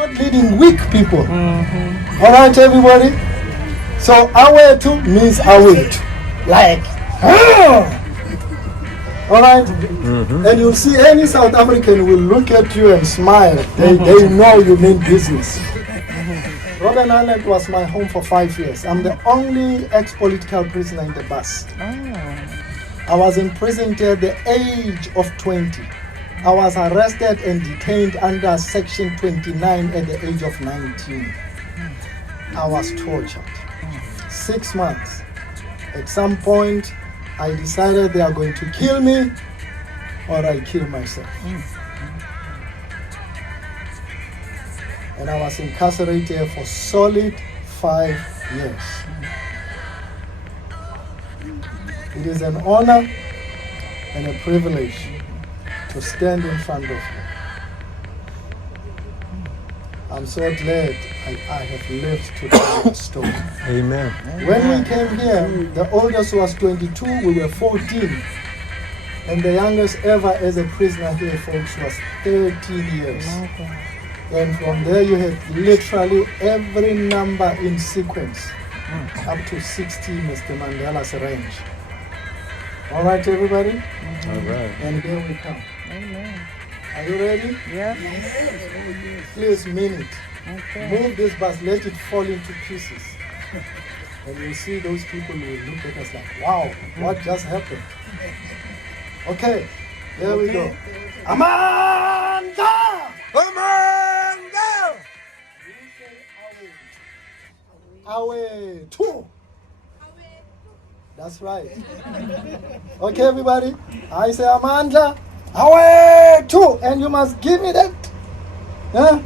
not leading weak people. All right, everybody? So, awetu means await. Like, all right? And you'll see any South African will look at you and smile. They know you mean business. Robben Island was my home for 5 years. I'm the only ex-political prisoner in the bus. I was imprisoned there at the age of 20. I was arrested and detained under Section 29 at the age of 19. I was tortured. 6 months. At some point, I decided they are going to kill me or I kill myself. And I was incarcerated for solid 5 years. It is an honor and a privilege to stand in front of you. I'm so glad I have lived to tell the story. Amen. When we came here, the oldest was 22, we were 14. And the youngest ever as a prisoner here, folks, was 13 years. And from there you had literally every number in sequence, up to 60 Mr. Mandela's range. All right, everybody? All right. And here we come. Amen. Are you ready? Yeah. Please mean it. Okay. Move this bus, let it fall into pieces. And you see those people will look at us like, wow, what just happened? Okay, there we go. Amanda! Amanda! Away, two. That's right. Okay, everybody. I say Amanda. Away, two. And you must give me that. Huh?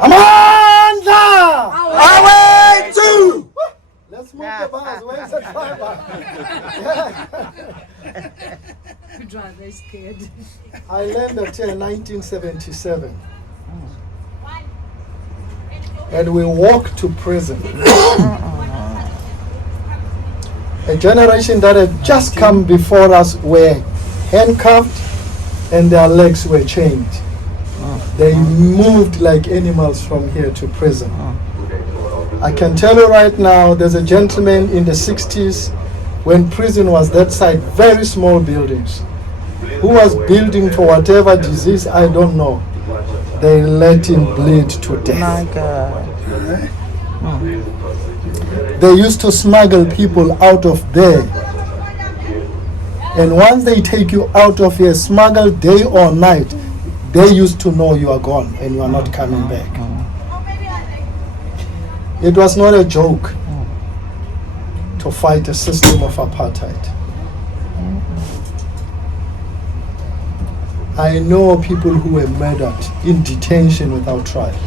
Amanda! Away two! Let's move the bus. Where's the driver? Yeah. The driver is scared. I landed here in 1977. And we walked to prison. A generation that had just come before us were handcuffed and their legs were chained. They moved like animals from here to prison. I can tell you right now, there's a gentleman in the 60s when prison was that side, very small buildings, who was building for whatever disease, I don't know. They let him bleed to death. My God. They used to smuggle people out of there. And once they take you out of here, smuggle day or night, they used to know you are gone and you are not coming back. It was not a joke to fight a system of apartheid. I know people who were murdered in detention without trial.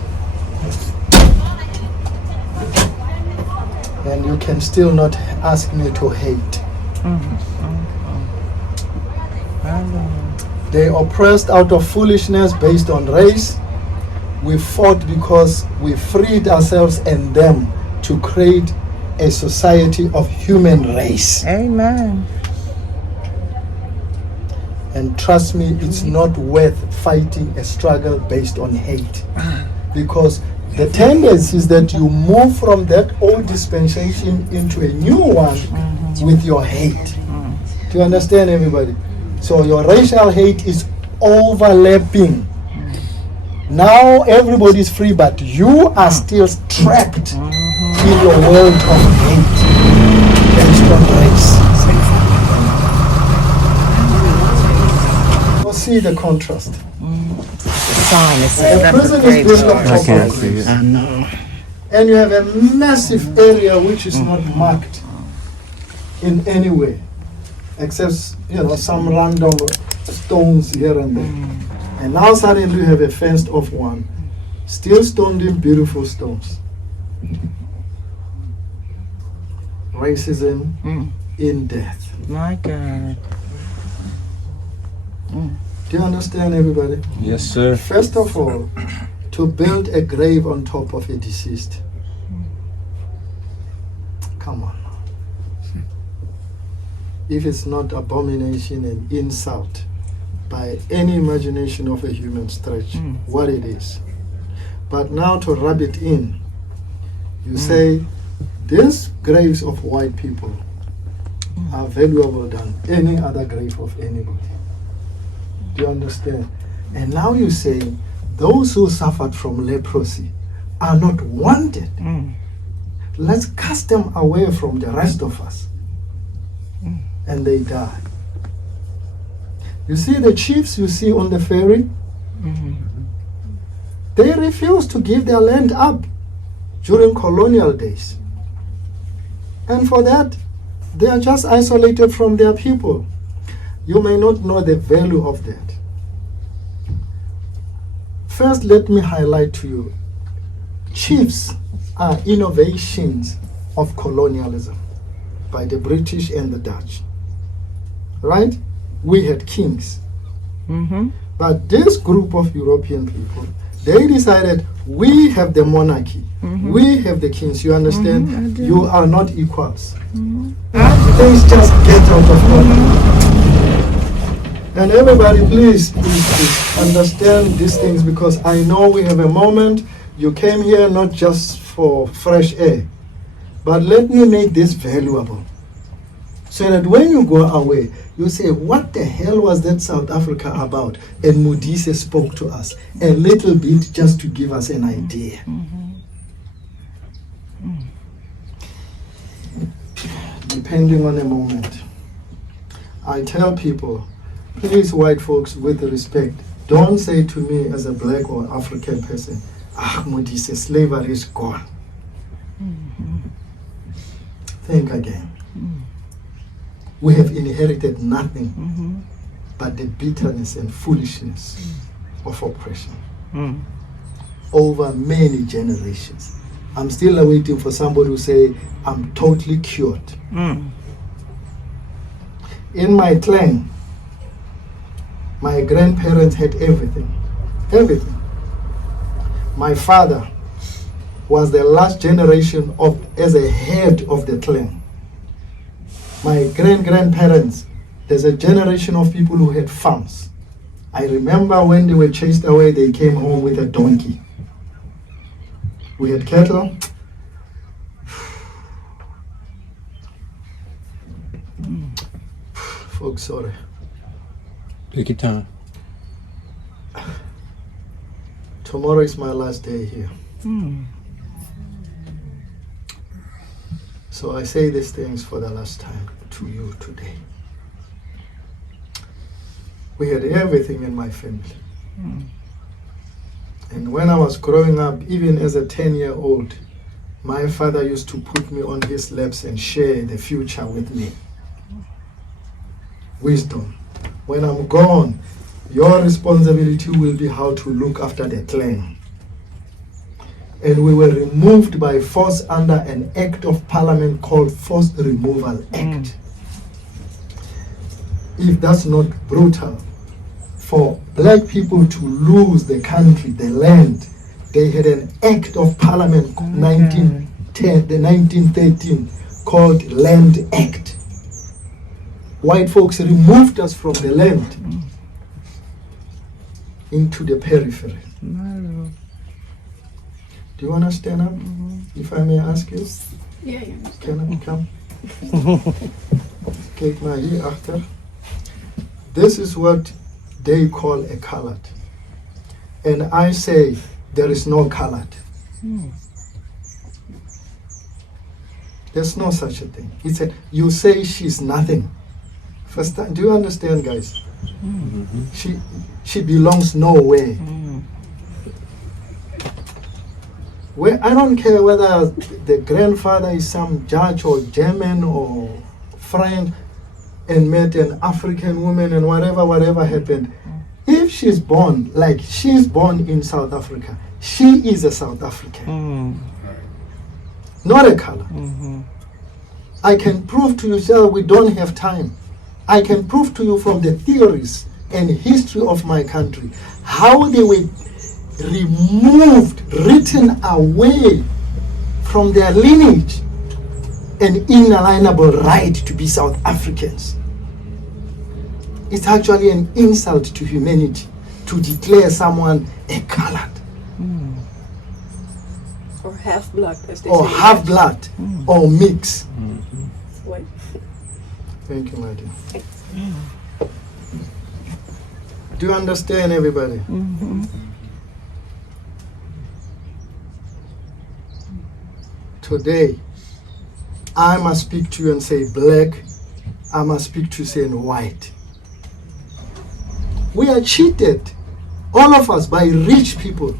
And you can still not ask me to hate. They oppressed out of foolishness based on race. We fought because we freed ourselves and them to create a society of human race. Amen. And trust me, it's not worth fighting a struggle based on hate. Because the tendency is that you move from that old dispensation into a new one with your hate. Do you understand, everybody? So your racial hate is overlapping. Now everybody is free, but you are still trapped in your world of hate based on race. So see the contrast. Sign is The prison is built on top of graves. I know. And you have a massive area which is not marked in any way, except some random stones here and there. And now suddenly you have a fenced off one, still stoned in beautiful stones. Racism in death. My God. Do you understand, everybody? Yes, sir. First of all, to build a grave on top of a deceased. Come on. If it's not abomination and insult by any imagination of a human stretch, what it is. But now to rub it in, you say, these graves of white people are valuable than any other grave of anybody. Do you understand? And now you say, those who suffered from leprosy are not wanted. Let's cast them away from the rest of us. And they die. You see the chiefs you see on the ferry? They refused to give their land up during colonial days. And for that, they are just isolated from their people. You may not know the value of that. First, let me highlight to you, chiefs are innovations of colonialism by the British and the Dutch. Right? We had kings. But this group of European people, they decided, we have the monarchy, we have the kings, you understand? You are not equals. Things just get out of order. And everybody, please understand these things, because I know we have a moment. You came here not just for fresh air, but let me make this valuable, so that when you go away, you say, what the hell was that South Africa about? And Modise spoke to us a little bit just to give us an idea. Depending on the moment. I tell people, please, white folks, with respect, don't say to me as a black or African person, Modise, slavery is gone. Think again. We have inherited nothing but the bitterness and foolishness of oppression over many generations. I'm still waiting for somebody to say, I'm totally cured. In my clan, my grandparents had everything. Everything. My father was the last generation as a head of the clan. My grandparents, there's a generation of people who had farms. I remember when they were chased away, they came home with a donkey. We had cattle. Folks, sorry. Take your time. Tomorrow is my last day here. So I say these things for the last time to you today. We had everything in my family. And when I was growing up, even as a 10-year-old, my father used to put me on his laps and share the future with me. Wisdom. When I'm gone, your responsibility will be how to look after the clan. And we were removed by force under an act of parliament called Forced Removal Act. If that's not brutal, for black people to lose the country, the land, they had an act of parliament, 1913, called Land Act. White folks removed us from the land into the periphery. Do you want to stand up? If I may ask you? Yeah. Can I come? Kijk maar hier achter. This is what they call a colored. And I say there is no colored. There's no such a thing. He said, you say she's nothing. First time, do you understand, guys? She belongs nowhere. Well, I don't care whether the grandfather is some judge or German or French and met an African woman and whatever happened. If she's born, like she's born in South Africa, she is a South African. Not a color. I can prove to you, sir, we don't have time. I can prove to you from the theories and history of my country how they were removed, written away from their lineage, an inalienable right to be South Africans. It's actually an insult to humanity to declare someone a colored. half blood, as they or say. half blood, or mix. Wait. Thank you, my dear. Do you understand, everybody? Today, I must speak to you and say black. I must speak to you saying white. We are cheated, all of us, by rich people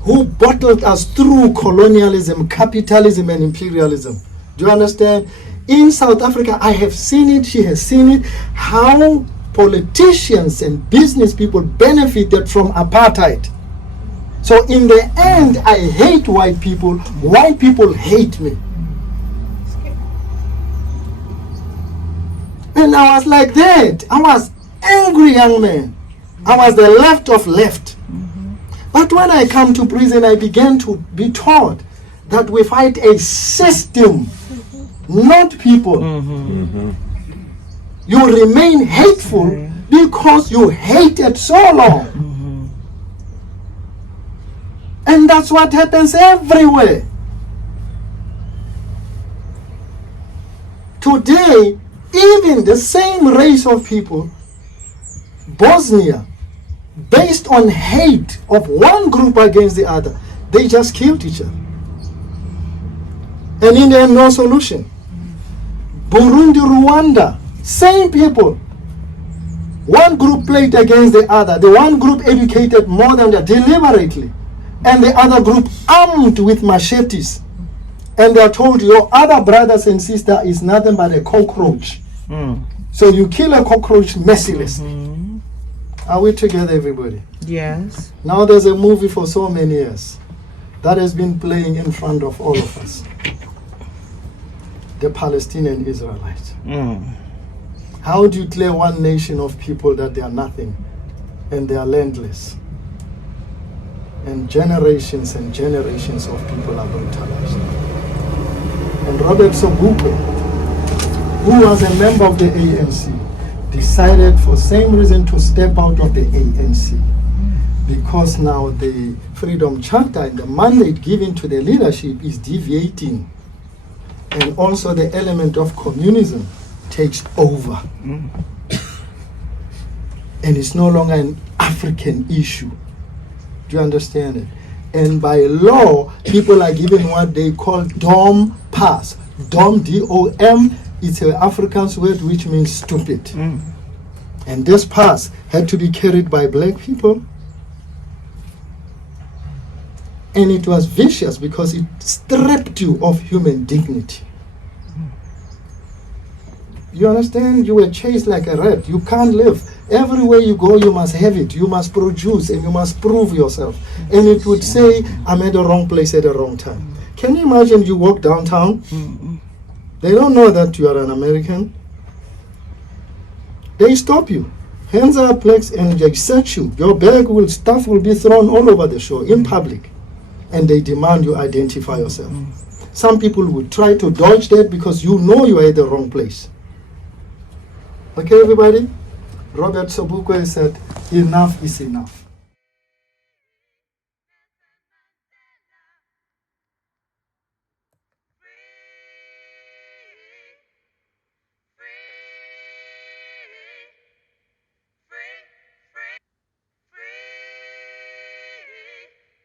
who bottled us through colonialism, capitalism, and imperialism. Do you understand? In South Africa, I have seen it, she has seen it, how politicians and business people benefited from apartheid. So in the end, I hate white people hate me. And I was like that. I was angry young man. I was the left of left. But when I come to prison, I began to be taught that we fight a system, not people. You remain hateful because you hated so long. And that's what happens everywhere. Today, even the same race of people, Bosnia, based on hate of one group against the other, they just killed each other. And in the end, no solution. Burundi, Rwanda, same people. One group played against the other. The one group educated more than the deliberately. And the other group armed with machetes. And they are told your other brothers and sister is nothing but a cockroach. So you kill a cockroach mercilessly. Are we together, everybody? Yes. Now there's a movie for so many years that has been playing in front of all of us. The Palestinian Israelites. How do you declare one nation of people that they are nothing and they are landless? And generations of people are brutalized. And Robert Sobukwe, who was a member of the ANC, decided for same reason to step out of the ANC, because now the Freedom Charter and the mandate given to the leadership is deviating, and also the element of communism takes over, and it's no longer an African issue. Do you understand it? And by law, people are given what they call DOM pass. DOM, D-O-M, it's an Afrikaans word which means stupid. And this pass had to be carried by black people. And it was vicious because it stripped you of human dignity. You understand? You were chased like a rat. You can't live. Everywhere you go, you must have it. You must produce and you must prove yourself. And it would say, I'm at the wrong place at the wrong time. Can you imagine you walk downtown? They don't know that you are an American. They stop you. Hands up, legs, and they search you. Your bag stuff will be thrown all over the show in public. And they demand you identify yourself. Some people would try to dodge that because you know you are at the wrong place. Okay, everybody? Robert Sobukwe said, enough is enough.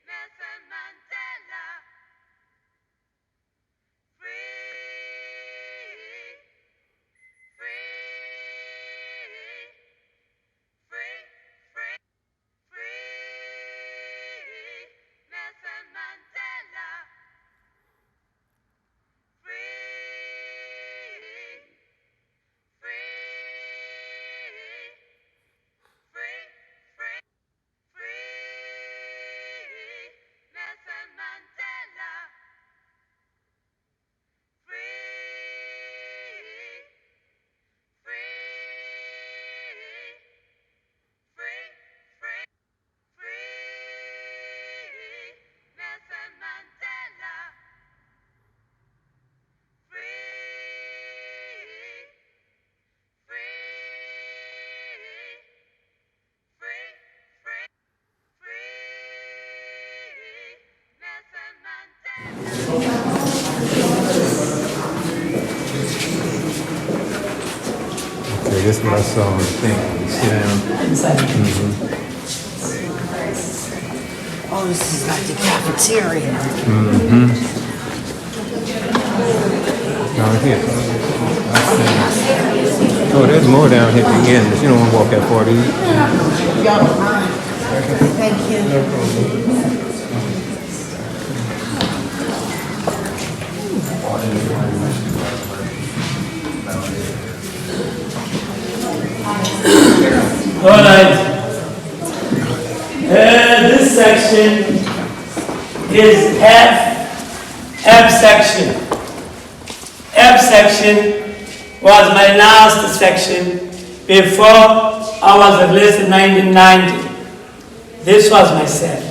Nelson Mandela, free, free, free, this is what I saw on the thing. You see that? Inside. Oh, this is like the cafeteria. Down here. Oh, there's more down here again. You don't want to walk that far, do you? Thank you. All right. This section is F section. F section was my last section before I was released in 1990. This was my cell.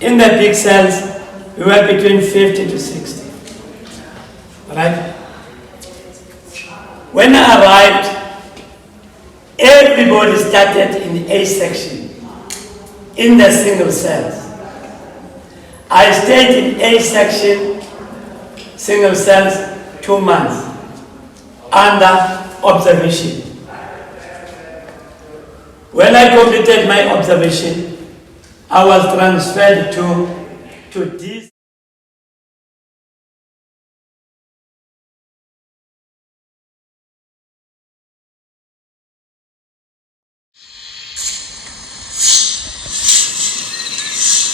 In the big cells, we were between 50 to 60. All right? When I arrived, everybody started in the A section, in the single cells. I stayed in A section, single cells, 2 months, under observation. When I completed my observation, I was transferred to this.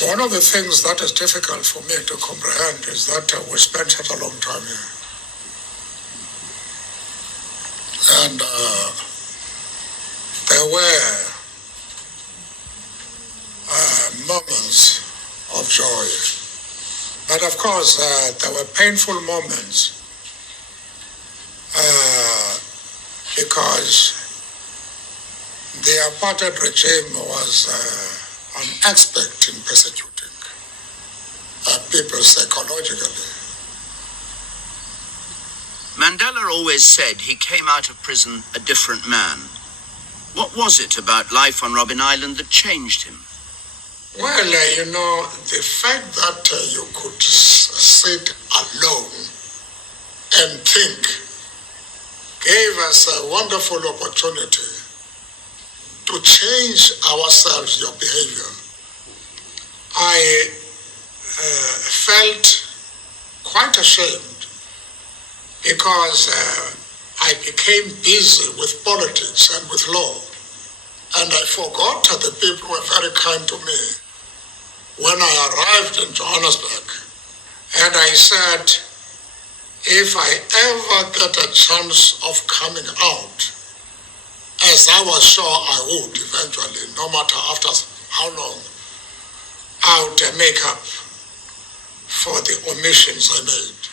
One of the things that is difficult for me to comprehend is that we spent such a long time here. And there were moments of joy. But of course, there were painful moments because the apartheid regime was an expert in persecuting people psychologically. Mandela always said he came out of prison a different man. What was it about life on Robben Island that changed him? Well, the fact that you could sit alone and think gave us a wonderful opportunity to change ourselves, your behavior. I felt quite ashamed because I became busy with politics and with law. And I forgot that the people were very kind to me when I arrived in Johannesburg. And I said, if I ever get a chance of coming out, as I was sure I would eventually, no matter after how long, I would make up for the omissions I made.